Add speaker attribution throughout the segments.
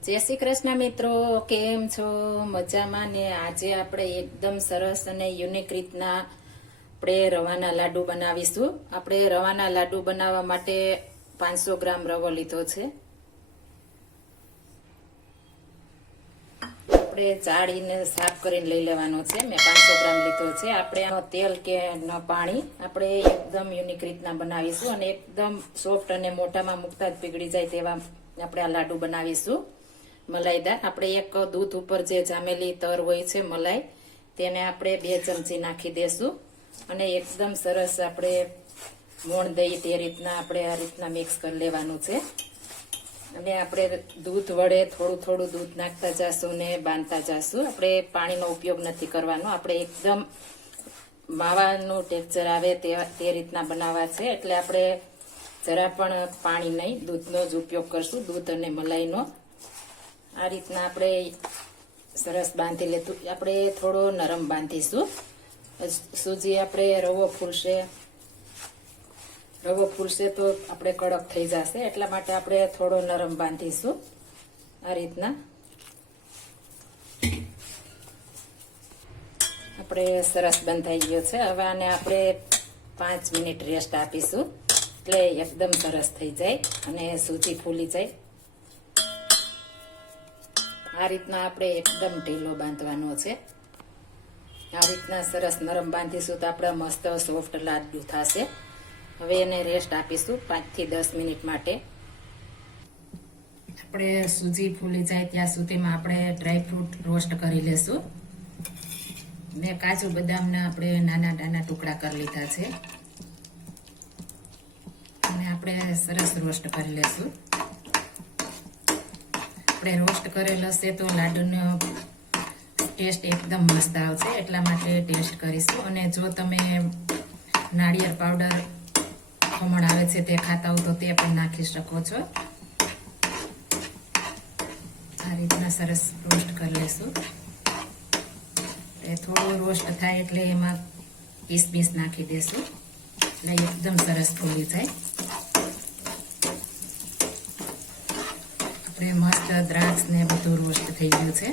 Speaker 1: જય શ્રી કૃષ્ણ મિત્રો, કેમ છો? મજામાં ને આજે આપણે એકદમ સરસ અને યુનિક રીતના આપણે રવાના લાડુ બનાવીશું. આપણે રવાના લાડુ બનાવવા માટે પાંચસો ગ્રામ રવો લીધો છે. આપણે ચાળીને સાફ કરીને લઈ લેવાનો છે. મેં પાંચસો ગ્રામ લીધો છે. આપણે તેલ કે ન પાણી આપણે એકદમ યુનિક રીતના બનાવીશું અને એકદમ સોફ્ટ અને મોઢામાં મૂકતા જ પીગળી જાય તેવા આપણે આ લાડુ બનાવીશું. મલાઈદાર આપણે એક દૂધ ઉપર જે જામેલી તર હોય છે મલાઈ, તેને આપણે બે ચમચી નાખી દેશું. અને એકદમ સરસ આપણે મોણ દહીં તે રીતના આપણે આ રીતના મિક્સ કરી લેવાનું છે. અને આપણે દૂધ વડે થોડું થોડું દૂધ નાખતા જાશું ને બાંધતા જાશું. આપણે પાણીનો ઉપયોગ નથી કરવાનો. આપણે એકદમ માવાનું ટેક્ચર આવે તે રીતના બનાવવા છે. એટલે આપણે જરા પણ પાણી નહીં, દૂધનો જ ઉપયોગ કરશું, દૂધ અને મલાઈનો. આ રીતના આપણે સરસ બાંધી લેતું આપણે થોડો નરમ બાંધીશું. સૂજી આપણે રવો ફૂલશે. રવો ફૂલશે તો આપણે કડક થઈ જશે. એટલા માટે આપણે થોડો નરમ બાંધીશું આ રીતના. આપણે સરસ બંધાઈ ગયો છે. હવે આને આપણે પાંચ મિનિટ રેસ્ટ આપીશું. એટલે એકદમ સરસ થઈ જાય અને સૂજી ફૂલી જાય. આ રીતના આપણે એકદમ ઢીલો બાંધવાનો છે. આ રીતના સરસ નરમ બાંધીશું તો આપણે મસ્ત સોફ્ટ લાડુ થશે. હવે એને રેસ્ટ આપીશું પાંચથી દસ મિનિટ માટે. આપણે સૂજી ફૂલી જાય ત્યાં સુધીમાં આપણે ડ્રાય ફ્રૂટ રોસ્ટ કરી લેશું. મેં કાજુ બદામના આપણે નાના નાના ટુકડા કરી લીધા છે. અને આપણે સરસ રોસ્ટ કરી લેશું. આપણે રોસ્ટ કરેલ હશે તો લાડુનો ટેસ્ટ એકદમ મસ્ત આવશે, એટલા માટે ટેસ્ટ કરીશું. અને જો તમે નાળિયેર પાવડર ખમણ આવે છે તે ખાતા હો તો તે પણ નાખી શકો છો. આ રીતના સરસ રોસ્ટ કરી લેશું એ થોડું રોસ્ટ થાય એટલે એમાં કિસમિસ નાખી દેશું. એટલે એકદમ સરસ ફૂલી જાય. આપણે મસ્ત દ્રાક્ષ ને બધું રોસ્ટ થઈ ગયું છે.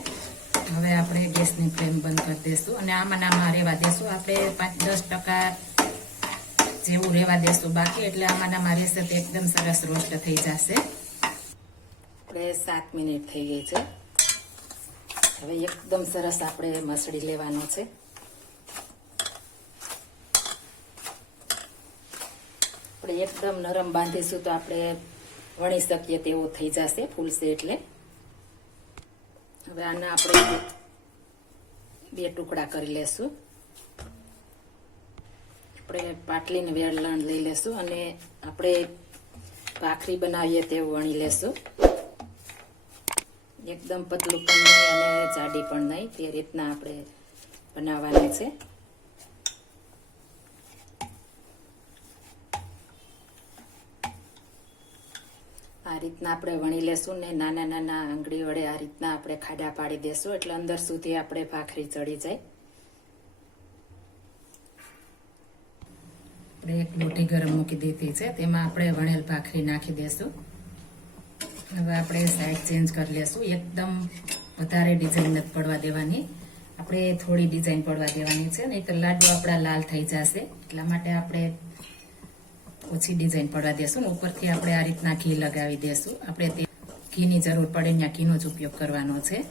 Speaker 1: હવે આપણે ગેસની ફ્લેમ બંધ કરી દઈશું અને આમાં આમાં રહેવા દેશું. આપણે પાંચ દસ ટકા જેવું રહેવા દેશું બાકી, એટલે આમાં આમાં રહેશે તો એકદમ સરસ રોસ્ટ થઈ જશે. આપણે સાત મિનિટ થઈ ગઈ છે. હવે એકદમ સરસ આપણે મસળી લેવાનો છે. આપણે એકદમ નરમ બાંધીશું તો આપણે વણી શકીએ તેવો થઈ જશે ફૂલશે એટલે. હવે આના આપણે બે ટુકડા કરી લેશું. આપણે પાટલીને વેરલણ લઈ લેશું અને આપણે ભાખરી બનાવીએ તેવું વણી લેશું. એકદમ પતલું પણ નહીં અને જાડી પણ નહીં, તે રીતના આપણે બનાવવાની છે. આ રીતના આપણે વણી લેશું ને નાના નાના આંગળી વડે આ રીતના આપણે ખાડા પાડી દેશું એટલે અંદર સુધી આપણે ભાખરી ચડી જાય. આપણે એક લોટી ગરમ મૂકી દીધી છે, તેમાં આપણે વણેલ ભાખરી નાખી દેશું. હવે આપણે સાઈડ ચેન્જ કરી લેશું. એકદમ વધારે ડિઝાઇન નથી પડવા દેવાની. આપણે થોડી ડિઝાઇન પડવા દેવાની છે નહીં તો લાડુ આપણા લાલ થઈ જશે. એટલા માટે આપણે ઓછી ડિઝાઇન પડવા દેશું ઉપરથી આપણે આ રીતના ઘી લગાવી દેશું. આપણે તે ઘીની જરૂર પડે ત્યાં ઘીનો જ ઉપયોગ કરવાનો છે.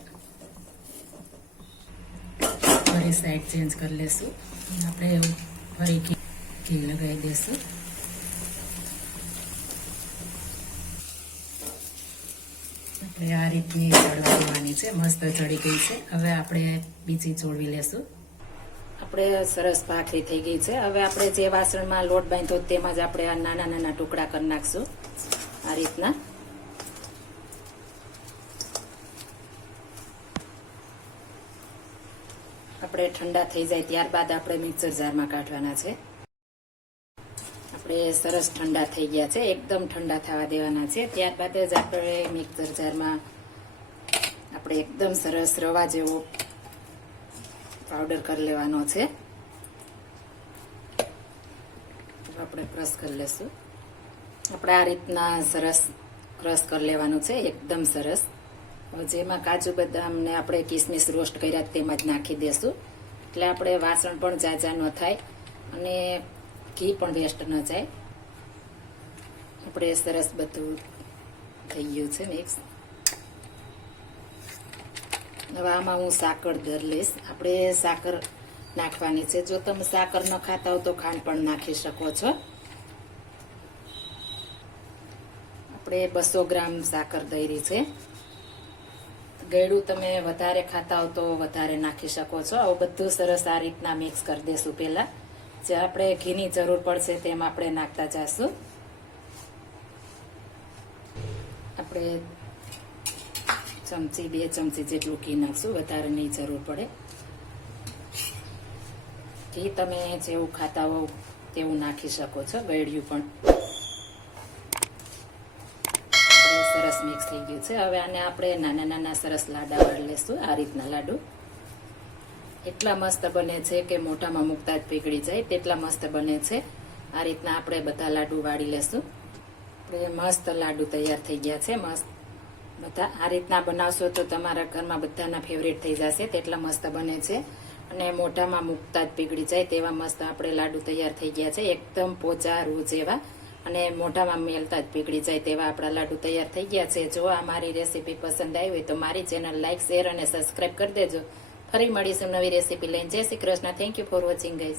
Speaker 1: ફરી સાઈડ ચેન્જ કરી લેશું. આપણે ફરી ઘી ઘી લગાવી દેશું. આપણે આ રીતની ચડવા દેવાની છે. મસ્ત ચડી ગઈ છે. હવે આપણે બીજી ચોળવી લેશું. આપણે સરસ ભાખરી થઈ ગઈ છે. હવે આપણે જે વાસણમાં લોટ બાંધ્યો તેમાં જ આપણે આ નાના નાના ટુકડા કરી નાખશું. આ રીતના. આપણે ઠંડા થઈ જાય ત્યારબાદ આપણે મિક્સર જારમાં કાઢવાના છે. આપણે સરસ ઠંડા થઈ ગયા છે. એકદમ ઠંડા થવા દેવાના છે. ત્યારબાદ જ આપણે મિક્સર જારમાં આપણે એકદમ સરસ રવા જેવો પાવડર કરી લેવાનો છે. આપણે ક્રશ કરી લેશું. આપણે આ રીતના સરસ ક્રશ કરી લેવાનું છે, એકદમ સરસ. જેમાં કાજુ બદામને આપણે કિસમિસ રોસ્ટ કર્યા તેમાં જ નાખી દેશું. એટલે આપણે વાસણ પણ જાજા ન થાય અને ઘી પણ વેસ્ટ ન જાય. આપણે સરસ બધું થઈ ગયું છે મિક્સ. હવે આમાં હું સાકર દર લઈશ. આપણે સાકર નાખવાની છે. જો તમે સાકર ન ખાતા હો તો ખાંડ પણ નાખી શકો છો. આપણે બસો ગ્રામ સાકર દઈરી છે. ગળ્યું તમે વધારે ખાતા હો તો વધારે નાખી શકો છો. આવું બધું સરસ આ રીતના મિક્સ કરી દઈશું પહેલાં. જે આપણે ઘીની જરૂર પડશે તેમ આપણે નાખતા જઈશું આપણે ચમચી, બે ચમચી જેટલું ઘી નાખશું, વધારે નહીં જરૂર પડે. ઘી તમે જેવું ખાતા હોવ તેવું નાખી શકો છો, ગળ્યું પણ. સરસ મિક્સ થઈ ગયું છે. હવે આને આપણે નાના નાના સરસ લાડા વાળી લેશું, આ રીતના લાડુ. એટલા મસ્ત બને છે કે મોટામાં મૂકતા જ પીગળી જાય, તેટલા મસ્ત બને છે. આ રીતના આપણે બધા લાડુ વાળી લેશું. આપણે મસ્ત લાડુ તૈયાર થઈ ગયા છે, મસ્ત બધા આ રીતના બનાવશો તો તમારા ઘરમાં બધાના ફેવરેટ થઈ જશે, તેટલા મસ્ત બને છે. અને મોઢામાં મૂકતા જ પીગળી જાય તેવા મસ્ત આપણે લાડુ તૈયાર થઈ ગયા છે, એકદમ પોચા રૂ જેવા. અને મોઢામાં મેલતા જ પીગળી જાય તેવા આપણા લાડુ તૈયાર થઈ ગયા છે. જો આ મારી રેસીપી પસંદ આવી હોય તો મારી ચેનલ લાઇક શેર અને સબસ્ક્રાઇબ કરી દેજો. ફરી મળીશું નવી રેસીપી લઈને. Jai Shri Krishna. Thank you for watching guys